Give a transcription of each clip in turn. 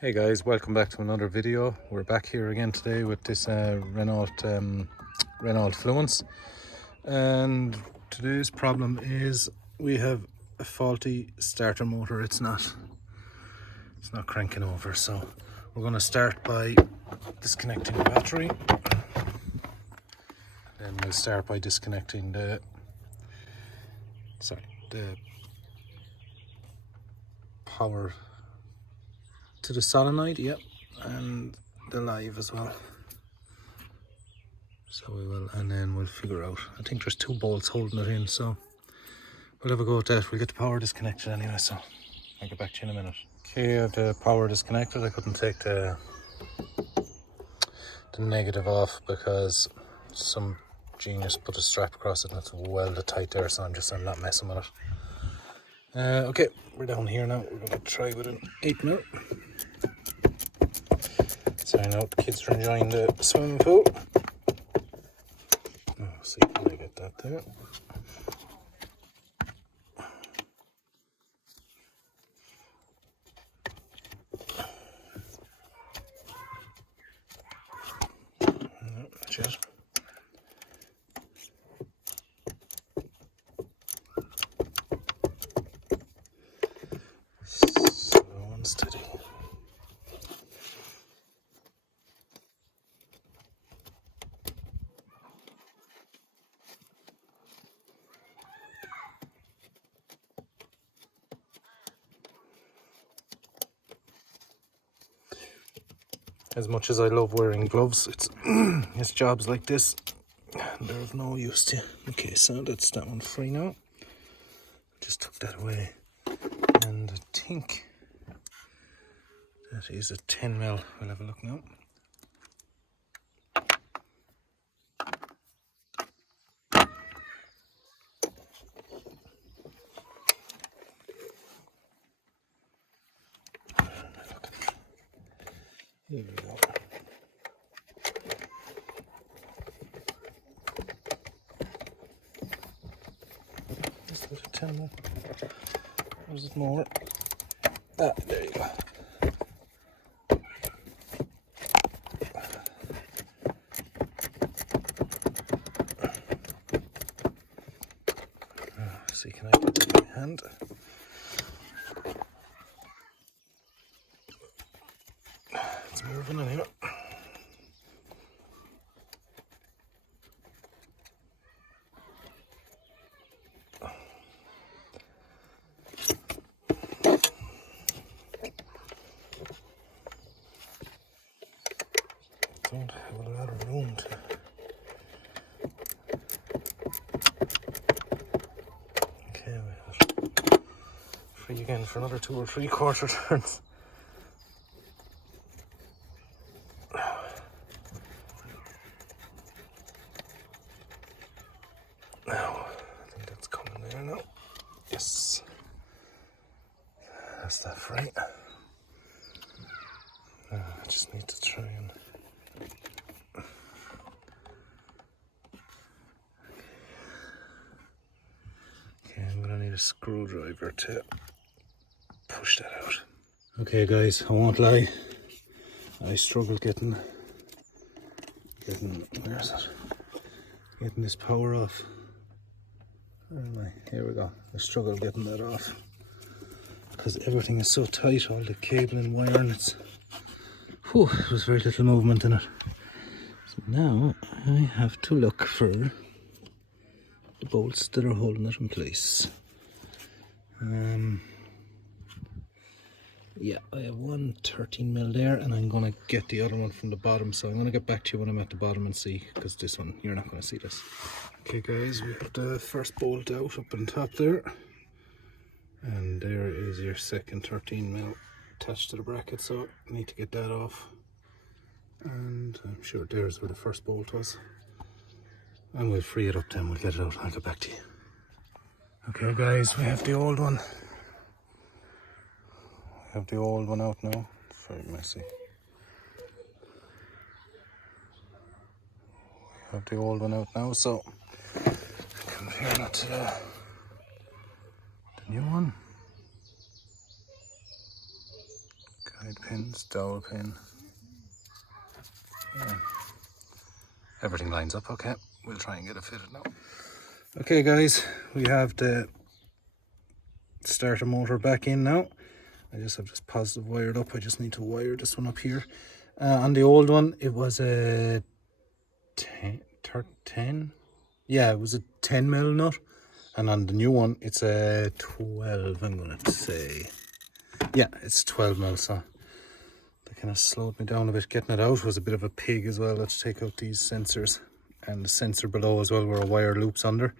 Hey guys, welcome back to another video. We're back here again today with this Renault Fluence, and today's problem is we have a faulty starter motor. It's not cranking over, so we're going to start by disconnecting the battery. Then we'll start by disconnecting the power to the solenoid, yep, and the live as well. So we will, and then we'll figure out. I think there's two bolts holding it in, so we'll have a go at that. We'll get the power disconnected anyway, so I'll get back to you in a minute. Okay, I have the power disconnected. I couldn't take the negative off because some genius put a strap across it and it's welded tight there, so I'm not messing with it. Okay, we're down here now. We're going to try with an 8mm. Sorry, now the kids are enjoying the swimming pool. See, can I get that there? No, not yet. Slow and steady. As much as I love wearing gloves, it's jobs like this they're of no use to. Okay, so that's that one free now. Just took that away, and I think that is a 10mm. We'll have a look now. Here we go. Just put a 10mm. Or is it more? Ah, there you go. See, can I get it in my hand? It's moving in here. Don't have a lot of room to. Okay, we have free again for another 2 or 3/4 turns. Now, I think that's coming there now. Yes, that's that free. I just need to try and. Okay, I'm gonna need a screwdriver to push that out. Okay guys, I won't lie, I struggle getting where is it? Getting this power off. Where am I? Here we go. I struggle getting that off because everything is so tight, all the cable and wire, and there's very little movement in it. So now I have to look for the bolts that are holding it in place. Yeah, I have one 13mm there, and I'm going to get the other one from the bottom, so I'm going to get back to you when I'm at the bottom and see, because this one, you're not going to see this. Okay guys, we have the first bolt out up on top there, and there is your second 13mm attached to the bracket, so I need to get that off, and I'm sure there's where the first bolt was, and we'll free it up then, we'll get it out, I'll get back to you. Okay guys, we have the old one. Have the old one out now. It's very messy. We have the old one out now, so compare it to the new one. Guide pins, dowel pin. Yeah. Everything lines up okay. We'll try and get it fitted now. Okay guys, we have the starter motor back in now. I just have this positive wired up. I just need to wire this one up here. On the old one, it was a 10? Yeah, it was a 10mm nut. And on the new one, it's a 12, I'm going to say. Yeah, it's 12mm, so that kind of slowed me down a bit. Getting it out was a bit of a pig as well. Let's take out these sensors. And the sensor below as well, where a wire loops under.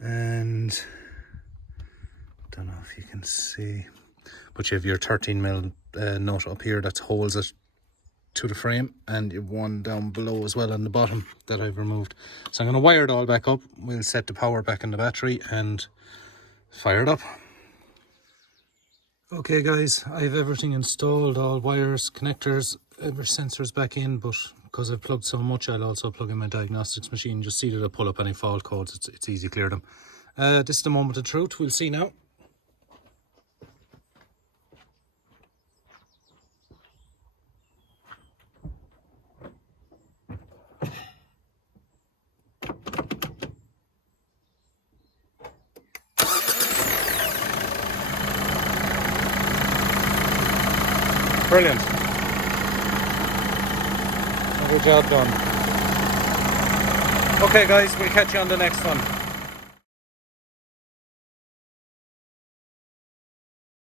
And I don't know if you can see, but you have your 13mm nut up here that holds it to the frame, and you have one down below as well on the bottom that I've removed. So I'm going to wire it all back up. We'll set the power back in the battery and fire it up. Okay guys, I have everything installed, all wires, connectors, every sensor's back in, but because I've plugged so much, I'll also plug in my diagnostics machine. Just see that I pull up any fault codes. It's easy to clear them. This is the moment of truth. We'll see now. Brilliant. Good job done. Okay guys, we'll catch you on the next one.